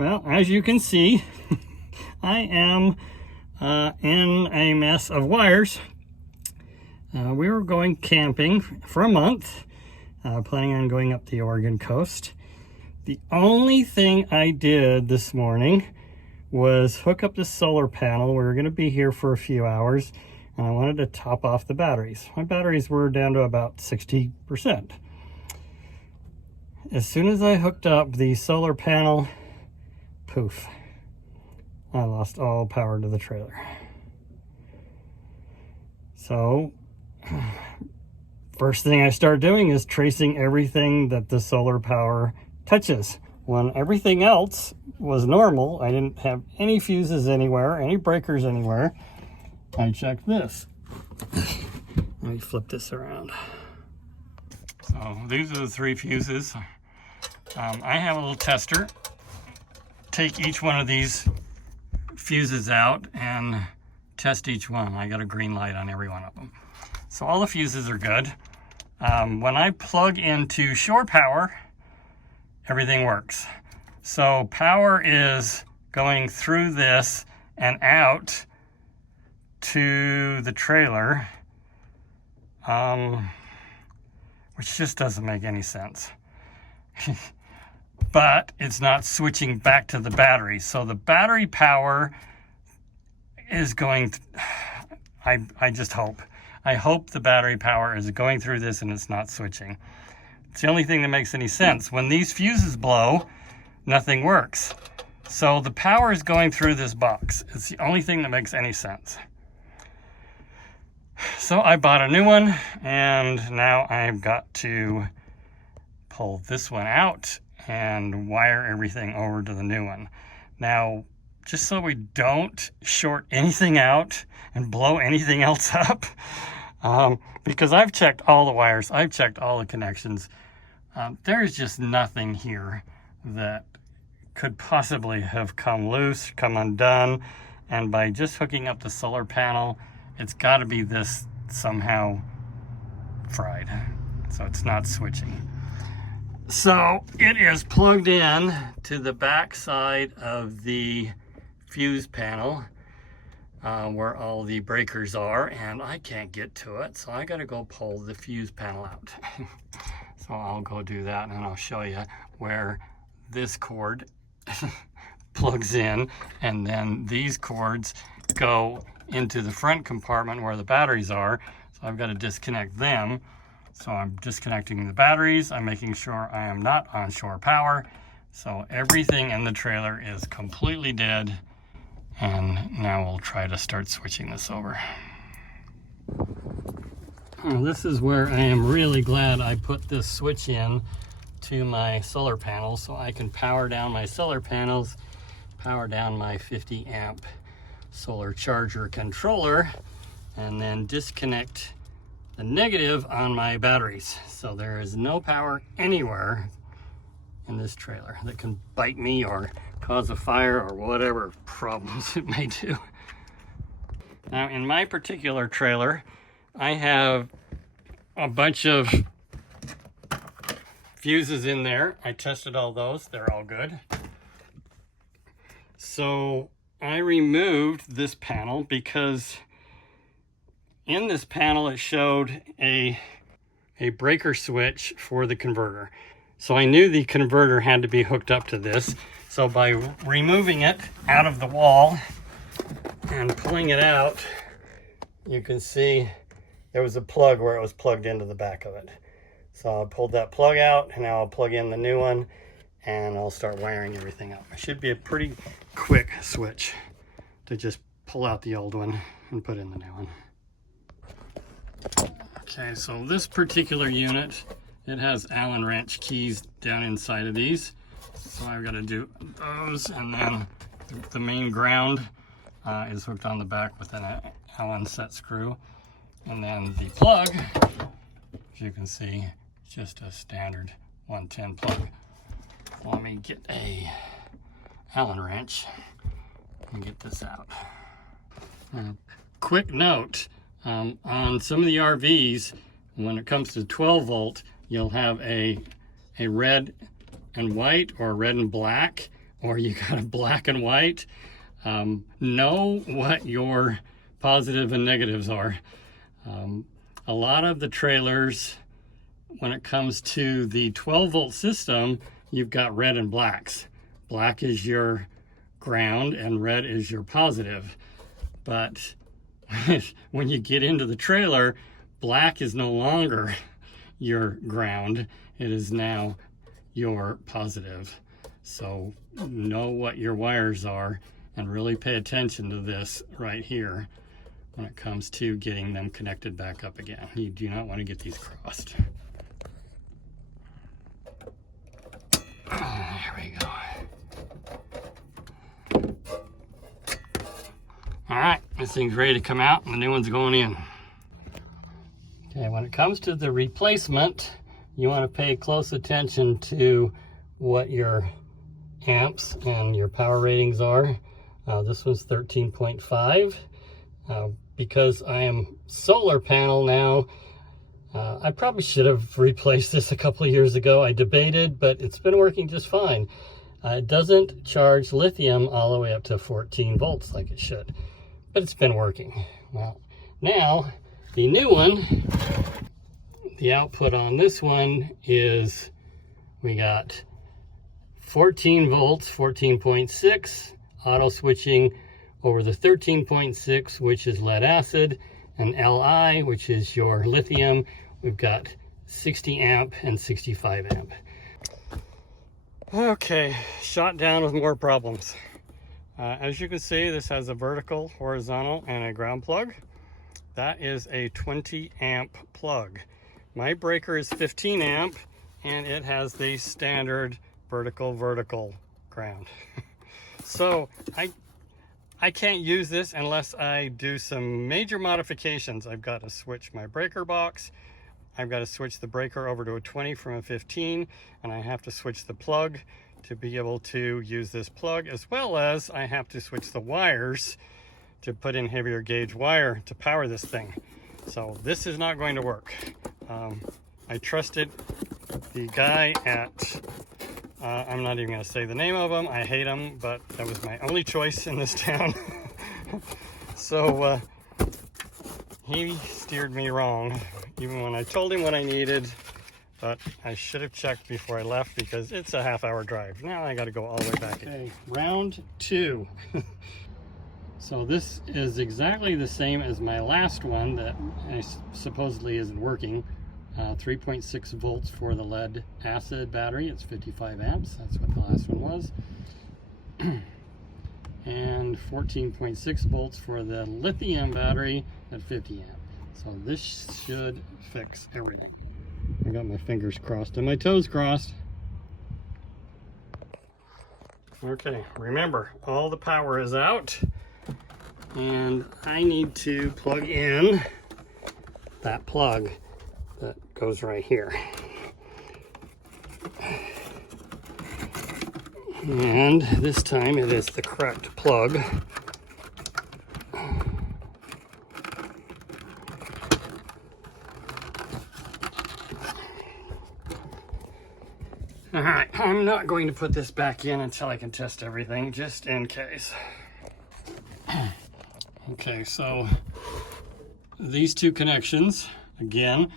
Well, as you can see, I am in a mess of wires. We were going camping for a month, planning on going up the Oregon coast. The only thing I did this morning was hook up the solar panel. We were going to be here for a few hours, and I wanted to top off the batteries. My batteries were down to about 60%. As soon as I hooked up the solar panel, poof, I lost all power to the trailer. So first thing I start doing is tracing everything that the solar power touches. When everything else was normal, I didn't have any fuses anywhere, any breakers anywhere, I checked this. Let me flip this around. So these are the 3 fuses. I have a little tester. Take each one of these fuses out and test each one. I got a green light on every one of them. So all the fuses are good. When I plug into shore power, everything works. So power is going through this and out to the trailer, which just doesn't make any sense. But it's not switching back to the battery. So the battery power is going, I just hope. I hope the battery power is going through this and it's not switching. It's the only thing that makes any sense. When these fuses blow, nothing works. So the power is going through this box. It's the only thing that makes any sense. So I bought a new one, and now I've got to pull this one out and wire everything over to the new one. Now, just so we don't short anything out and blow anything else up, because I've checked all the wires, I've checked all the connections, there's just nothing here that could possibly have come loose, come undone, and by just hooking up the solar panel, it's got to be this somehow fried, so it's not switching. So it is plugged in to the back side of the fuse panel where all the breakers are, and I can't get to it, so I got to go pull the fuse panel out. So I'll go do that, and I'll show you where this cord plugs in, and then these cords go into the front compartment where the batteries are. So I've got to disconnect them. So I'm disconnecting the batteries. I'm making sure I am not on shore power. So everything in the trailer is completely dead. And now we'll try to start switching this over. Well, this is where I am really glad I put this switch in to my solar panels, so I can power down my solar panels, power down my 50 amp solar charger controller, and then disconnect the negative on my batteries. So there is no power anywhere in this trailer that can bite me or cause a fire or whatever problems it may do. Now in my particular trailer, I have a bunch of fuses in there. I tested all those, they're all good. So I removed this panel because in this panel it showed a breaker switch for the converter. So I knew the converter had to be hooked up to this. So by removing it out of the wall and pulling it out, you can see there was a plug where it was plugged into the back of it. So I pulled that plug out, and now I'll plug in the new one, and I'll start wiring everything up. It should be a pretty quick switch to just pull out the old one and put in the new one. Okay, so this particular unit, it has Allen wrench keys down inside of these. So I've got to do those, and then the main ground is hooked on the back with an Allen set screw. And then the plug, as you can see, just a standard 110 plug. Let me get a Allen wrench and get this out. Quick note, on some of the RVs, when it comes to 12 volt, you'll have a red and white or red and black or you got a black and white, know what your positive and negatives are. A lot of the trailers, when it comes to the 12-volt system, you've got red and blacks. Black is your ground and red is your positive. But when you get into the trailer, black is no longer your ground. It is now your positive. So know what your wires are and really pay attention to this right here when it comes to getting them connected back up again. You do not want to get these crossed. There we go. All right, this thing's ready to come out and the new one's going in. Okay, when it comes to the replacement, you want to pay close attention to what your amps and your power ratings are. This one's 13.5. Because I am solar panel now, I probably should have replaced this a couple of years ago. I debated, but it's been working just fine. It doesn't charge lithium all the way up to 14 volts like it should, but it's been working. Well, now the new one, the output on this one is, we got 14 volts, 14.6, auto switching over the 13.6, which is lead acid, and Li, which is your lithium. We've got 60 amp and 65 amp. Okay, shot down with more problems. As you can see, this has a vertical, horizontal, and a ground plug. That is a 20 amp plug. My breaker is 15 amp, and it has the standard vertical ground. So I can't use this unless I do some major modifications. I've got to switch my breaker box. I've got to switch the breaker over to a 20 from a 15, and I have to switch the plug to be able to use this plug, as well as I have to switch the wires to put in heavier gauge wire to power this thing. So this is not going to work. I trusted the guy at I'm not even going to say the name of them. I hate them, but that was my only choice in this town. So he steered me wrong, even when I told him what I needed. But I should have checked before I left, because it's a half-hour drive. Now I got to go all the way back. Okay, round two. So this is exactly the same as my last one that supposedly isn't working. 3.6 volts for the lead acid battery. It's 55 amps. That's what the last one was. And 14.6 volts for the lithium battery at 50 amp. So this should fix everything. I got my fingers crossed and my toes crossed. Okay, remember, all the power is out, and I need to plug in that plug that goes right here. And this time it is the correct plug. All right, I'm not going to put this back in until I can test everything, just in case. Okay, so these two connections, again,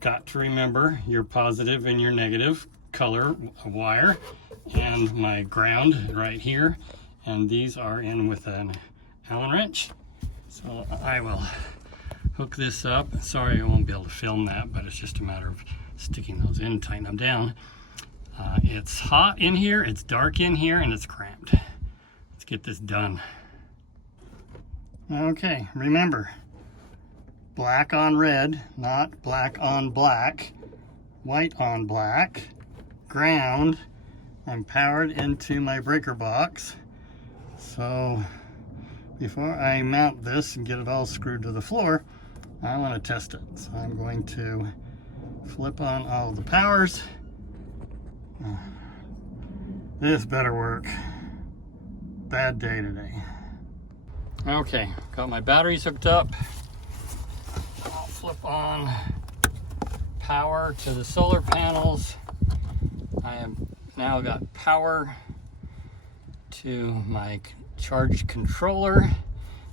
got to remember your positive and your negative color wire, and my ground right here, and these are in with an Allen wrench. So I will hook this up. Sorry I won't be able to film that, but it's just a matter of sticking those in and tighten them down. It's hot in here, it's dark in here, and it's cramped. Let's get this done. Okay, remember, black on red, not black on black, white on black, ground. I'm powered into my breaker box. So before I mount this and get it all screwed to the floor, I want to test it. So I'm going to flip on all the powers. This better work. Bad day today. Okay, got my batteries hooked up. I'll flip on power to the solar panels. I have now got power to my charge controller.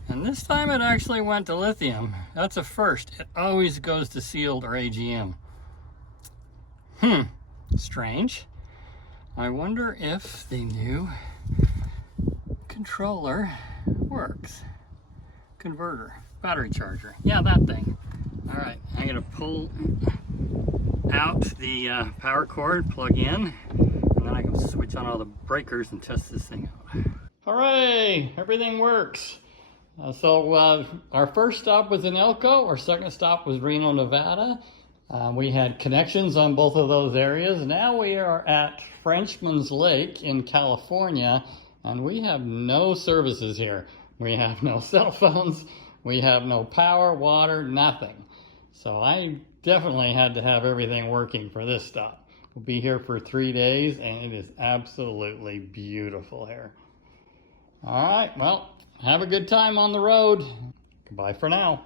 And this time it actually went to lithium. That's a first. It always goes to sealed or AGM. Strange. I wonder if the new controller works. Converter, battery charger. Yeah, that thing. All right, I'm gonna pull out the power cord, plug in, and then I can switch on all the breakers and test this thing out. Hooray, everything works. So our first stop was in Elko, our second stop was Reno, Nevada. We had connections on both of those areas. Now we are at Frenchman's Lake in California, and we have no services here. We have no cell phones, we have no power, water, nothing. So I definitely had to have everything working for this stop. We'll be here for 3 days, and it is absolutely beautiful here. All right, well, have a good time on the road. Goodbye for now.